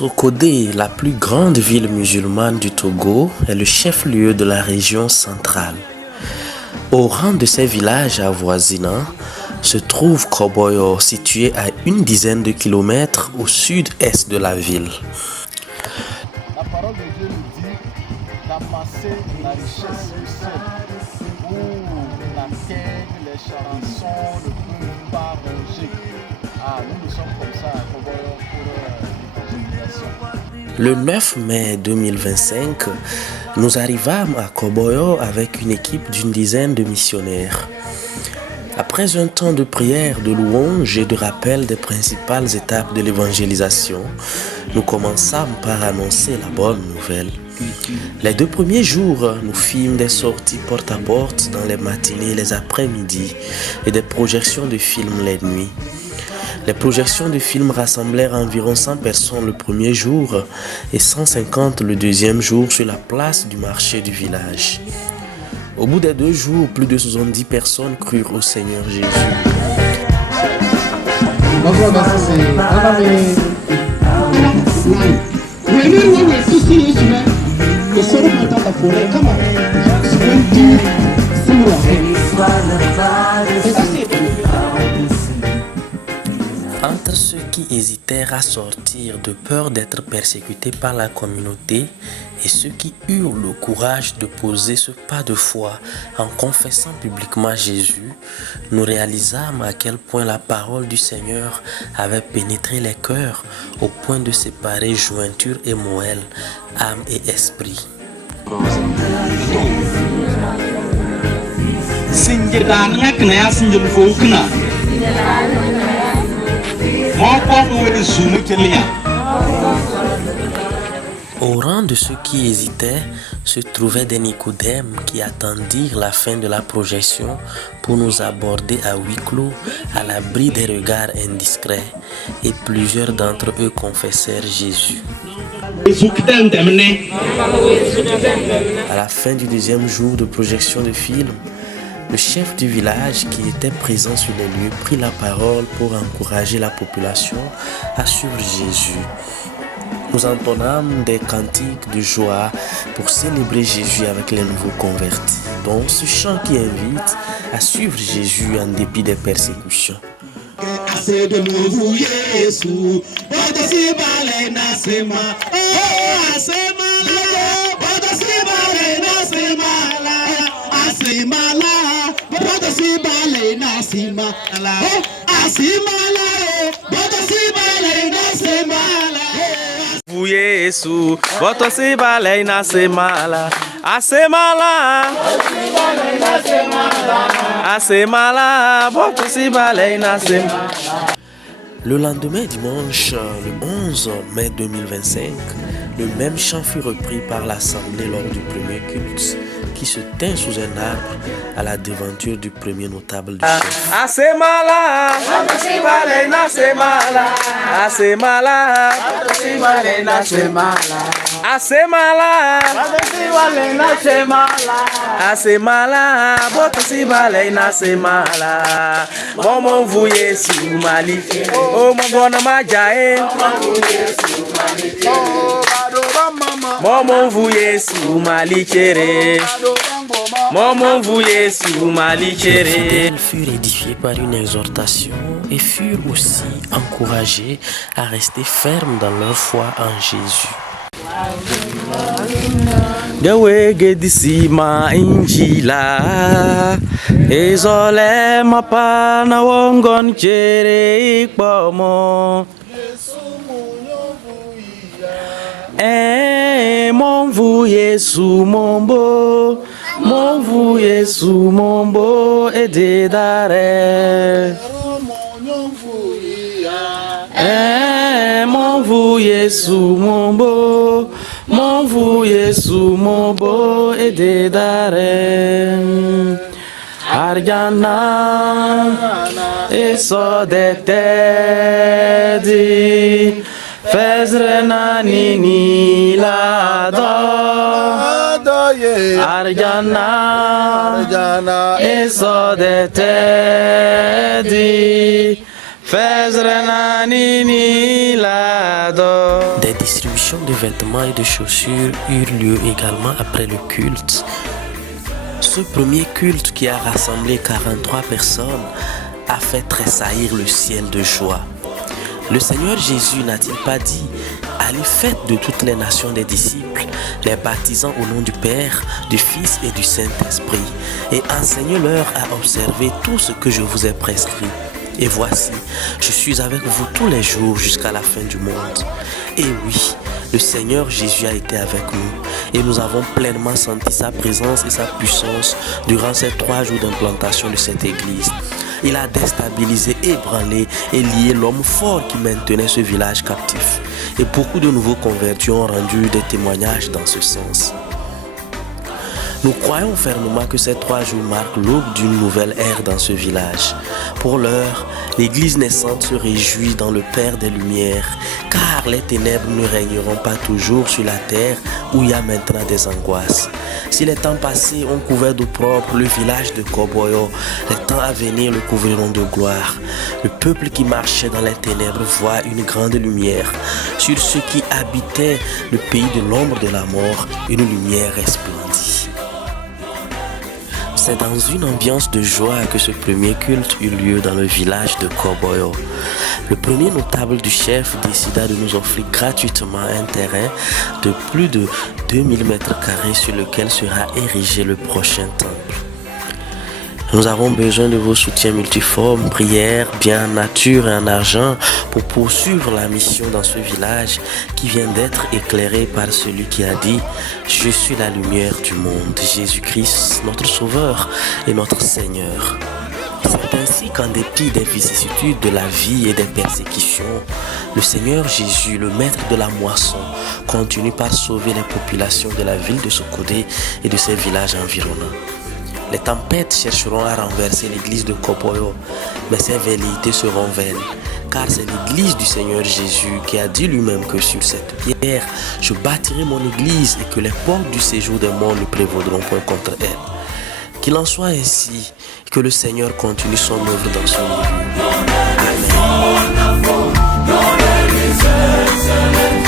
Sokodé, la plus grande ville musulmane du Togo, est le chef-lieu de la région centrale. Au rang de ces villages avoisinants se trouve Koboyo, situé à une dizaine de kilomètres au sud-est de la ville. La parole de Dieu nous dit d'amasser la richesse du sol où la terre, les charançons ne peuvent pas ronger. Nous sommes comme ça à Koboyo pour l'évangélisation. Le 9 mai 2025, nous arrivâmes à Koboyo avec une équipe d'une dizaine de missionnaires. Après un temps de prière, de louange et de rappel des principales étapes de l'évangélisation, nous commençâmes par annoncer la bonne nouvelle. Les 2 premiers jours, nous fîmes des sorties porte à porte dans les matinées et les après-midi et des projections de films les nuits. Les projections de films rassemblèrent environ 100 personnes le premier jour et 150 le deuxième jour sur la place du marché du village. Au bout des 2 jours, plus de 70 personnes crurent au Seigneur Jésus. Entre ceux qui hésitèrent à sortir de peur d'être persécutés par la communauté et ceux qui eurent le courage de poser ce pas de foi en confessant publiquement Jésus, nous réalisâmes à quel point la parole du Seigneur avait pénétré les cœurs au point de séparer jointure et moelle, âme et esprit. Au rang de ceux qui hésitaient se trouvaient des Nicodèmes qui attendirent la fin de la projection pour nous aborder à huis clos à l'abri des regards indiscrets, et plusieurs d'entre eux confessèrent Jésus. À la fin du 2e jour de projection de film, le chef du village qui était présent sur les lieux prit la parole pour encourager la population à suivre Jésus. Nous entonnâmes des cantiques de joie pour célébrer Jésus avec les nouveaux convertis, dont ce chant qui invite à suivre Jésus en dépit des persécutions. Yesu, boto si balei na semala, asemala, asemala, boto si balei na semala. Le lendemain dimanche, le 11 mai 2025, le même chant fut repris par l'assemblée lors du premier culte, qui se tint sous un arbre à la devanture du premier notable du chef. Asemala, asemala, asemala, asemala, asemala, botosi balei na semala. Momo vu Yesu mali, o mongona majae. Momo vu Yesu mali chere. Momo vu Yesu mali chere. Ils furent édifiés par une exhortation et furent aussi encouragés à rester fermes dans leur foi en Jésus. Dewege disima injila ezole mapana wongon chere ikpomo mon vu Yesu mombo, mon vu Yesu mombo ededare. Mon vu Yesu mombo, mon vu Yesu mombo ededare. Arjana eso de tedi. Fezrena nini la do Arjana eso de tedi Fezrena nini la do. Des distribution de vêtements et de chaussures eurent lieu également après le culte. Ce premier culte qui a rassemblé 43 personnes a fait tressaillir le ciel de joie. Le Seigneur Jésus n'a-t-il pas dit « Allez, faites de toutes les nations des disciples, les baptisant au nom du Père, du Fils et du Saint-Esprit, et enseignez-leur à observer tout ce que je vous ai prescrit. Et voici, je suis avec vous tous les jours jusqu'à la fin du monde. » Et oui, le Seigneur Jésus a été avec nous et nous avons pleinement senti sa présence et sa puissance durant ces 3 jours d'implantation de cette église. Il a déstabilisé, ébranlé et lié l'homme fort qui maintenait ce village captif. Et beaucoup de nouveaux convertis ont rendu des témoignages dans ce sens. Nous croyons fermement que ces 3 jours marquent l'aube d'une nouvelle ère dans ce village. Pour l'heure, l'église naissante se réjouit dans le Père des Lumières, car les ténèbres ne régneront pas toujours sur la terre où il y a maintenant des angoisses. Si les temps passés ont couvert d'opprobre le village de Koboyo, les temps à venir le couvriront de gloire. Le peuple qui marchait dans les ténèbres voit une grande lumière. Sur ceux qui habitaient le pays de l'ombre de la mort, une lumière resplendit. C'est dans une ambiance de joie que ce premier culte eut lieu dans le village de Koboyo. Le premier notable du chef décida de nous offrir gratuitement un terrain de plus de 2000 m² sur lequel sera érigé le prochain temple. Nous avons besoin de vos soutiens multiformes, prières, biens en nature et en argent pour poursuivre la mission dans ce village qui vient d'être éclairé par celui qui a dit « Je suis la lumière du monde, Jésus-Christ, notre Sauveur et notre Seigneur ». C'est ainsi qu'en dépit des vicissitudes de la vie et des persécutions, le Seigneur Jésus, le maître de la moisson, continue par sauver les populations de la ville de Sokodé et de ses villages environnants. Les tempêtes chercheront à renverser l'église de Koboyo, mais ces velléités seront vaines, car c'est l'église du Seigneur Jésus qui a dit lui-même que sur cette pierre, je bâtirai mon église et que les portes du séjour des morts ne prévaudront point contre elle. Qu'il en soit ainsi, que le Seigneur continue son œuvre dans ce milieu. Amen.